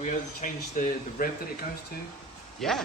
Are we going to change the rev that it goes to? Yeah.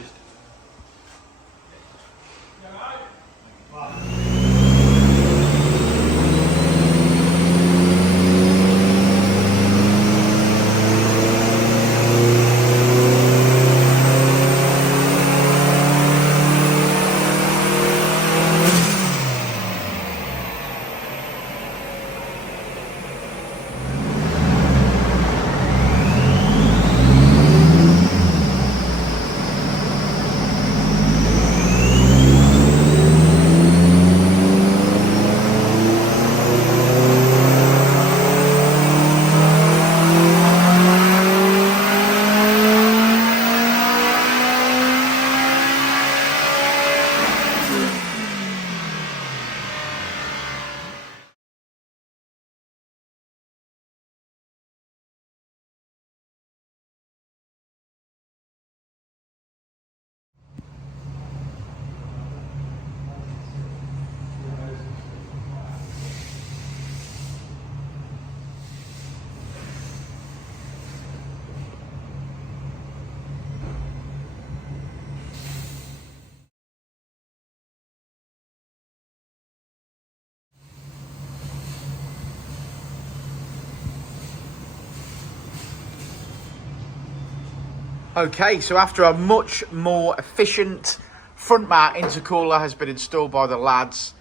Okay, so after a much more efficient front mount intercooler has been installed by the lads,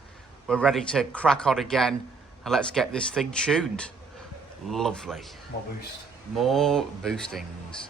we're ready to crack on again and let's get this thing tuned. Lovely. More boost. More boostings.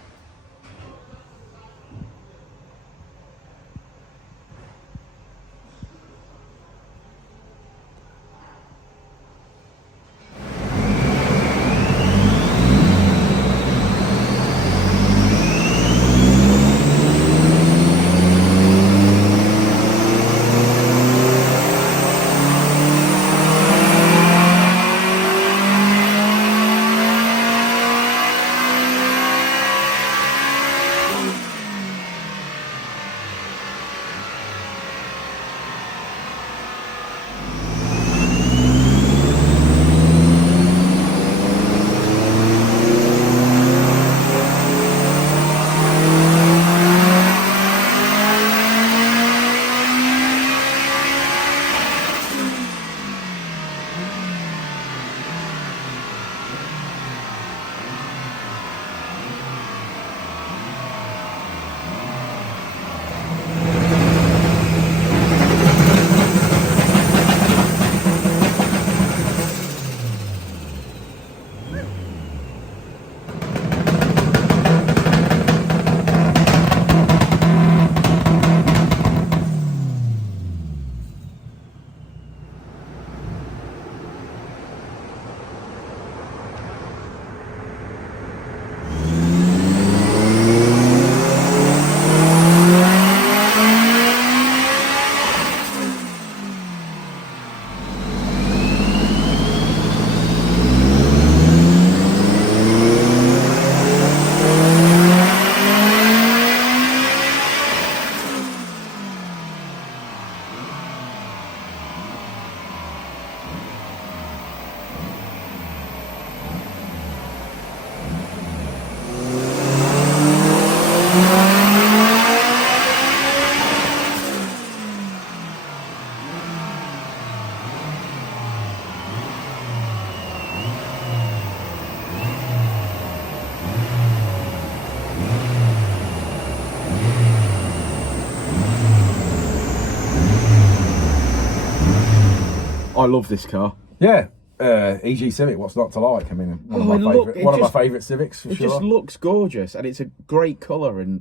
I love this car. Yeah. EG Civic, what's not to like? I mean, one of my favourite Civics for sure. It just looks gorgeous, and it's a great colour, and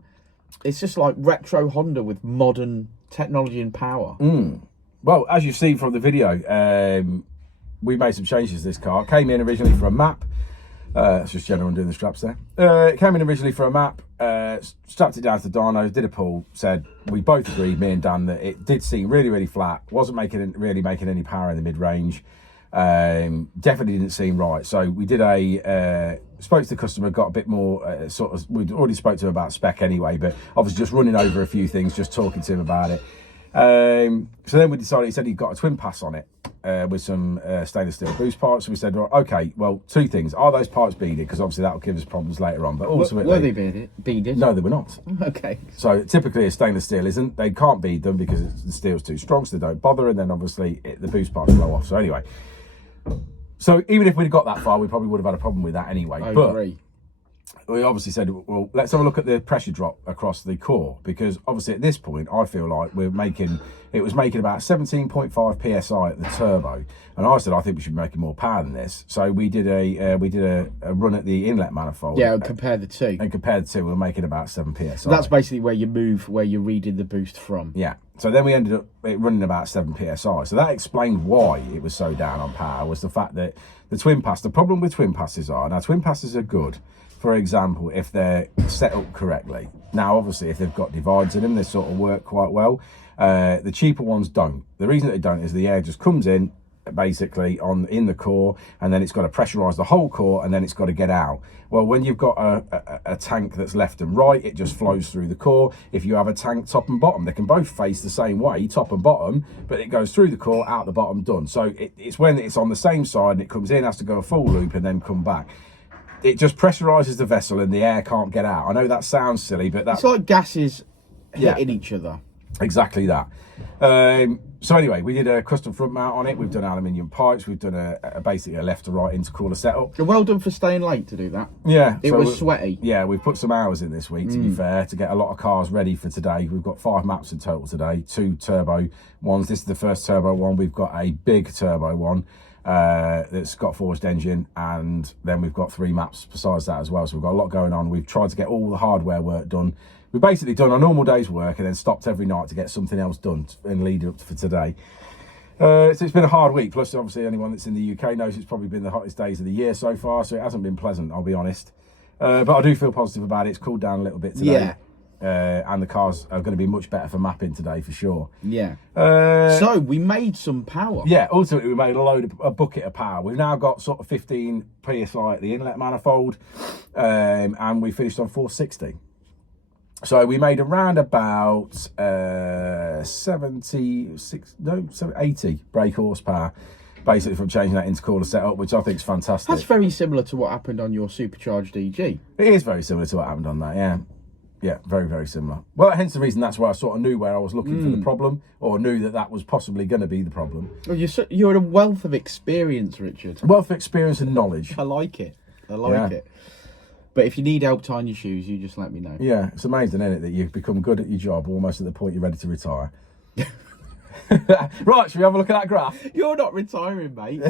it's just like retro Honda with modern technology and power. Well, as you've seen from the video, we made some changes to this car. It came in originally for a map. It's just Jenna undoing the straps there. It came in originally for a map, strapped it down to the dyno, did a pull, said, we both agreed, me and Dan, that it did seem really, really flat, wasn't really making any power in the mid-range. Definitely didn't seem right. So we did spoke to the customer, got a bit more we'd already spoke to him about spec anyway, but obviously just running over a few things, just talking to him about it. So then we decided, he said he'd got a twin pass on it with some stainless steel boost parts. So we said, well, okay, well, two things. Are those parts beaded? Because obviously that will give us problems later on. But ultimately, were they beaded? No, they were not. Okay. So typically a stainless steel isn't. They can't bead them because the steel's too strong, so they don't bother. And then obviously the boost parts blow off. So anyway, so even if we'd got that far, we probably would have had a problem with that anyway. I agree. We obviously said, well, let's have a look at the pressure drop across the core, because obviously at this point I feel like it was making about 17.5 psi at the turbo, and I said I think we should be making more power than this. So we did a run at the inlet manifold. Yeah, and compare the two. And compared to, we were making about 7 psi. So that's basically where you're reading the boost from. Yeah. So then we ended up running about 7 psi. So that explained why it was so down on power, was the fact that the twin pass. The problem with twin passes twin passes are good, for example, if they're set up correctly. Now, obviously, if they've got divides in them, they sort of work quite well. The cheaper ones don't. The reason that they don't is the air just comes in, basically, in the core, and then it's got to pressurise the whole core, and then it's got to get out. Well, when you've got a tank that's left and right, it just flows through the core. If you have a tank top and bottom, they can both face the same way, top and bottom, but it goes through the core, out the bottom, done. So it's when it's on the same side and it comes in, has to go a full loop and then come back. It just pressurises the vessel and the air can't get out. I know that sounds silly, but that's... It's like gases hitting each other. Exactly that. So anyway, we did a custom front mount on it. We've done aluminium pipes. We've done basically a left to right intercooler setup. Well done for staying late to do that. Yeah. It was sweaty. Yeah, we've put some hours in this week, to be fair, to get a lot of cars ready for today. We've got 5 maps in total today, 2 turbo ones. This is the first turbo one. We've got a big turbo one that's got forged engine, and then we've got 3 maps besides that as well. So we've got a lot going on. We've tried to get all the hardware work done. We've basically done a normal day's work and then stopped every night to get something else done and lead up for today. So it's been a hard week. Plus, obviously, anyone that's in the UK knows it's probably been the hottest days of the year so far. So it hasn't been pleasant, I'll be honest. But I do feel positive about it. It's cooled down a little bit today. Yeah. And the cars are going to be much better for mapping today for sure. Yeah. So we made some power. Yeah, ultimately we made a bucket of power. We've now got sort of 15 psi at the inlet manifold, and we finished on 460. So we made around about 80 brake horsepower, basically from changing that intercooler setup, which I think is fantastic. That's very similar to what happened on your supercharged EG. It is very similar to what happened on that, yeah. Yeah, very, very similar. Well, hence the reason that's why I sort of knew where I was looking for the problem, or knew that that was possibly going to be the problem. Well, you're a wealth of experience, Richard. Wealth of experience and knowledge. I like it. I like it. But if you need help tying your shoes, you just let me know. Yeah, it's amazing, isn't it, that you've become good at your job almost at the point you're ready to retire. Right, should we have a look at that graph? You're not retiring, mate.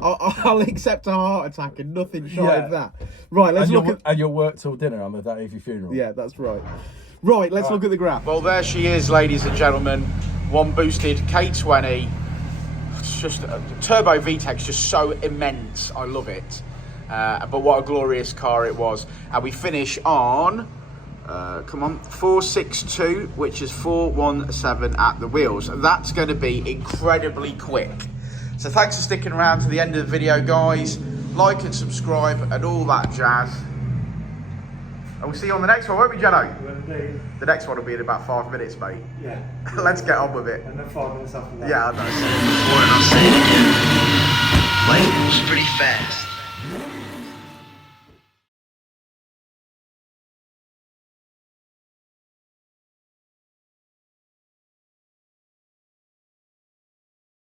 I'll accept a heart attack and nothing short of that. Right, let's look at... And you'll work till dinner on the day of your funeral. Yeah, that's right. Right, let's look at the graph. Well, there she is, ladies and gentlemen. One boosted K20. It's just the turbo VTEC's just so immense. I love it. But what a glorious car it was. And we finish on, 462, which is 417 at the wheels. That's going to be incredibly quick. So thanks for sticking around to the end of the video, guys. Like and subscribe and all that jazz. And we'll see you on the next one, won't we, Jeno? The next one will be in about 5 minutes, mate. Yeah. Let's get on with it. And then 5 minutes after that. Yeah, I know. Life was pretty fast.